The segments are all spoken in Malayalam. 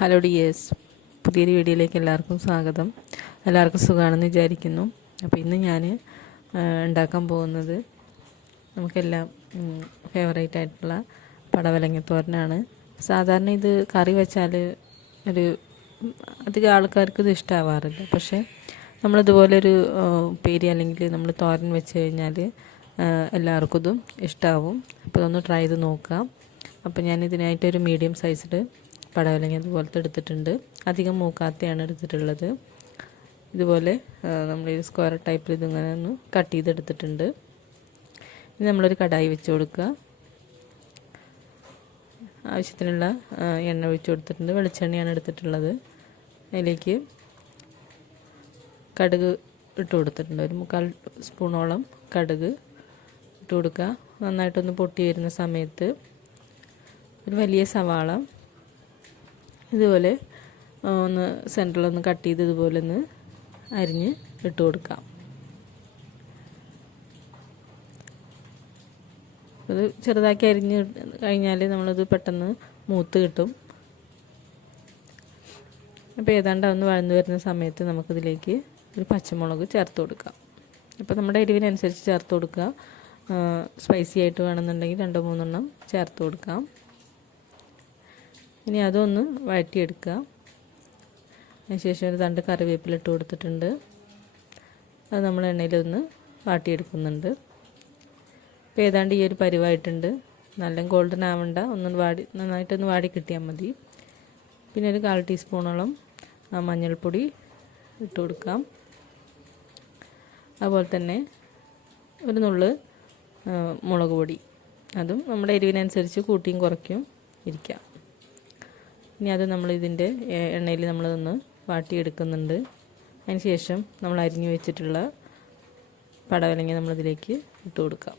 ഹലോ ഡിയേഴ്സ് പുതിയൊരു വീഡിയോയിലേക്ക് എല്ലാവർക്കും സ്വാഗതം. എല്ലാവർക്കും സുഖമാണെന്ന് വിചാരിക്കുന്നു. അപ്പോൾ ഇന്ന് ഞാൻ ഉണ്ടാക്കാൻ പോകുന്നത് നമുക്കെല്ലാം ഫേവറേറ്റ് ആയിട്ടുള്ള പടവലങ്ങത്തോരനാണ്. സാധാരണ ഇത് കറി വെച്ചാൽ ഒരു അധികം ആൾക്കാർക്ക് ഇത് ഇഷ്ടമാവാറില്ല പക്ഷേ നമ്മളിതുപോലൊരു ഉപ്പേരി അല്ലെങ്കിൽ നമ്മൾ തോരൻ വെച്ച് കഴിഞ്ഞാൽ എല്ലാവർക്കും ഇതും ഇഷ്ടമാവും അപ്പോൾ ഒന്ന് ട്രൈ ചെയ്ത് നോക്കാം. അപ്പോൾ ഞാൻ ഇതിനായിട്ടൊരു മീഡിയം സൈസിൽ പടവലങ്ങ ഇതുപോലത്തെ എടുത്തിട്ടുണ്ട്. അധികം മൂക്കാത്തയാണ് എടുത്തിട്ടുള്ളത്. ഇതുപോലെ നമ്മൾ ഈ സ്ക്വയർ ടൈപ്പിൽ ഇതിങ്ങനെ ഒന്ന് കട്ട് ചെയ്തെടുത്തിട്ടുണ്ട്. ഇനി നമ്മളൊരു കടായി വെച്ച് കൊടുക്കുക. ആവശ്യത്തിനുള്ള എണ്ണ ഒഴിച്ച് കൊടുത്തിട്ടുണ്ട്. വെളിച്ചെണ്ണയാണ് എടുത്തിട്ടുള്ളത്. അതിലേക്ക് കടുക് ഇട്ട് കൊടുത്തിട്ടുണ്ട്. ഒരു മുക്കാൽ സ്പൂണോളം കടുക് ഇട്ട് കൊടുക്കുക. നന്നായിട്ടൊന്ന് പൊട്ടി വരുന്ന സമയത്ത് ഒരു വലിയ സവാള ഇതുപോലെ ഒന്ന് സെന്ററിലൊന്ന് കട്ട് ചെയ്ത് ഇതുപോലെ ഒന്ന് അരിഞ്ഞ് ഇട്ട് കൊടുക്കാം. അത് ചെറുതാക്കി അരിഞ്ഞ് കഴിഞ്ഞാൽ നമ്മളത് പെട്ടെന്ന് മൂത്ത് കിട്ടും. അപ്പോൾ ഏതാണ്ട് ഒന്ന് വഴന്നു വരുന്ന സമയത്ത് നമുക്കിതിലേക്ക് ഒരു പച്ചമുളക് ചേർത്ത് കൊടുക്കാം. അപ്പോൾ നമ്മുടെ എരിവിനനുസരിച്ച് ചേർത്ത് കൊടുക്കുക. സ്പൈസി ആയിട്ട് വേണമെന്നുണ്ടെങ്കിൽ രണ്ടോ മൂന്നെണ്ണം ചേർത്ത് കൊടുക്കാം. ഇനി അതൊന്ന് വഴറ്റിയെടുക്കുക. അതിനുശേഷം ഒരു തണ്ട് കറിവേപ്പില ഇട്ട് കൊടുത്തിട്ടുണ്ട്. അത് നമ്മൾ എണ്ണയിലൊന്ന് വാട്ടിയെടുക്കുന്നുണ്ട്. ഇപ്പോൾ ഏതാണ്ട് ഈ ഒരു പരിവായിട്ടുണ്ട്. നല്ല ഗോൾഡൻ ആവണ്ട. ഒന്ന് വാടി നന്നായിട്ടൊന്ന് വാടി കിട്ടിയാൽ മതി. പിന്നെ ഒരു കാൽ ടീസ്പൂണോളം മഞ്ഞൾപ്പൊടി ഇട്ട് കൊടുക്കാം. അതുപോലെ തന്നെ ഒരു നുള്ള് മുളക് പൊടി. അതും നമ്മുടെ എരിവിനനുസരിച്ച് കൂട്ടിയും കുറയ്ക്കും ഇരിക്കാം. ഇനി അത് നമ്മൾ ഇതിന്റെ എണ്ണയിൽ നമ്മളതൊന്ന് വാട്ടിയെടുക്കുന്നുണ്ട്. അതിന് ശേഷം നമ്മൾ അരിഞ്ഞു വെച്ചിട്ടുള്ള പടവലങ്ങ നമ്മളിതിലേക്ക് ഇട്ട് കൊടുക്കാം.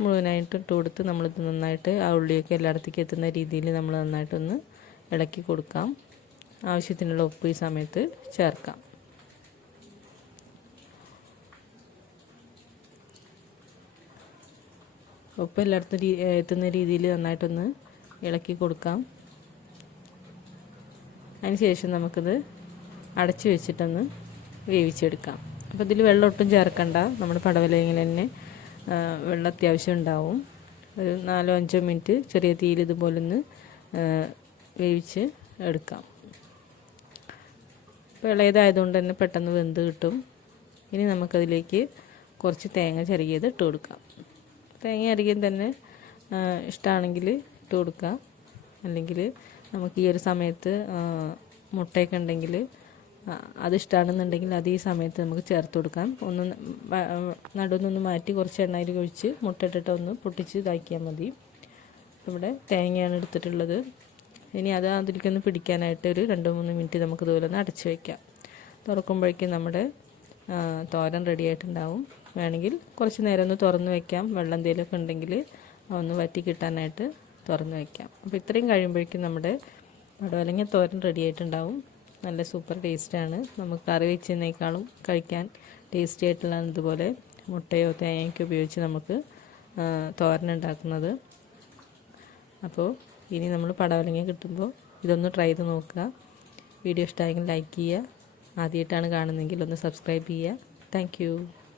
മുഴുവനായിട്ട് ഇട്ട് കൊടുത്ത് നമ്മളിത് നന്നായിട്ട് ആ ഉള്ളിയൊക്കെ എല്ലായിടത്തേക്ക് എത്തുന്ന രീതിയിൽ നമ്മൾ നന്നായിട്ടൊന്ന് ഇളക്കി കൊടുക്കാം. ആവശ്യത്തിനുള്ള ഉപ്പ് ഈ സമയത്ത് ചേർക്കാം. ഉപ്പ് എല്ലായിടത്തും എത്തുന്ന രീതിയിൽ നന്നായിട്ടൊന്ന് ഇളക്കി കൊടുക്കാം. അതിനുശേഷം നമുക്കിത് അടച്ച് വെച്ചിട്ടൊന്ന് വേവിച്ചെടുക്കാം. അപ്പോൾ ഇതിൽ വെള്ളം ഒട്ടും ചേർക്കണ്ട. നമ്മുടെ പടവലയിൽ തന്നെ വെള്ളം അത്യാവശ്യം ഉണ്ടാവും. ഒരു നാലോ അഞ്ചോ മിനിറ്റ് ചെറിയ തീയിൽ ഇതുപോലെ ഒന്ന് വേവിച്ച് എടുക്കാം. ഇളയതായതുകൊണ്ട് തന്നെ പെട്ടെന്ന് വെന്ത് കിട്ടും. ഇനി നമുക്കതിലേക്ക് കുറച്ച് തേങ്ങ ചെറിയത് ഇട്ട് കൊടുക്കാം. തേങ്ങ അരികെ തന്നെ ഇഷ്ടമാണെങ്കിൽ ഇട്ട് കൊടുക്കുക. അല്ലെങ്കിൽ നമുക്ക് ഈ ഒരു സമയത്ത് മുട്ടയൊക്കെ ഉണ്ടെങ്കിൽ അത് ഇഷ്ടമാണെന്നുണ്ടെങ്കിൽ അത് ഈ സമയത്ത് നമുക്ക് ചേർത്ത് കൊടുക്കാം. ഒന്ന് നടുന്നൊന്ന് മാറ്റി കുറച്ച് എണ്ണയിൽ ഒഴിച്ച് മുട്ട ഇട്ടിട്ട് ഒന്ന് പൊട്ടിച്ച് ഇതാക്കിയാൽ മതി. ഇവിടെ തേങ്ങയാണ് എടുത്തിട്ടുള്ളത്. ഇനി അത് അതിലേക്കൊന്ന് പിടിക്കാനായിട്ട് ഒരു രണ്ട് മൂന്ന് മിനിറ്റ് നമുക്ക് ഇതുപോലെ ഒന്ന് അടച്ച് വയ്ക്കാം തുറക്കുമ്പോഴേക്കും നമ്മുടെ തോരൻ റെഡി ആയിട്ടുണ്ടാവും. വേണമെങ്കിൽ കുറച്ച് നേരം ഒന്ന് തുറന്ന് വയ്ക്കാം വെള്ളം എന്തെങ്കിലുമൊക്കെ ഉണ്ടെങ്കിൽ ഒന്ന് വറ്റി കിട്ടാനായിട്ട് തുറന്ന് വയ്ക്കാം അപ്പോൾ ഇത്രയും കഴിയുമ്പോഴേക്കും നമ്മുടെ പടവലങ്ങ തോരൻ റെഡി ആയിട്ടുണ്ടാവും. നല്ല സൂപ്പർ ടേസ്റ്റാണ് നമുക്ക് കറി വെച്ചതിനേക്കാളും കഴിക്കാൻ ടേസ്റ്റി ആയിട്ടുള്ള ഇതുപോലെ മുട്ടയോ തേങ്ങയൊക്കെ ഉപയോഗിച്ച് നമുക്ക് തോരൻ ഉണ്ടാക്കുന്നത്. അപ്പോൾ ഇനി നമ്മൾ പടവലങ്ങ കിട്ടുമ്പോൾ ഇതൊന്ന് ട്രൈ ചെയ്ത് നോക്കുക. വീഡിയോ ഇഷ്ടമായെങ്കിൽ ലൈക്ക് ചെയ്യുക. ആദ്യമായിട്ടാണ് കാണുന്നതെങ്കിൽ ഒന്ന് സബ്സ്ക്രൈബ് ചെയ്യുക. താങ്ക്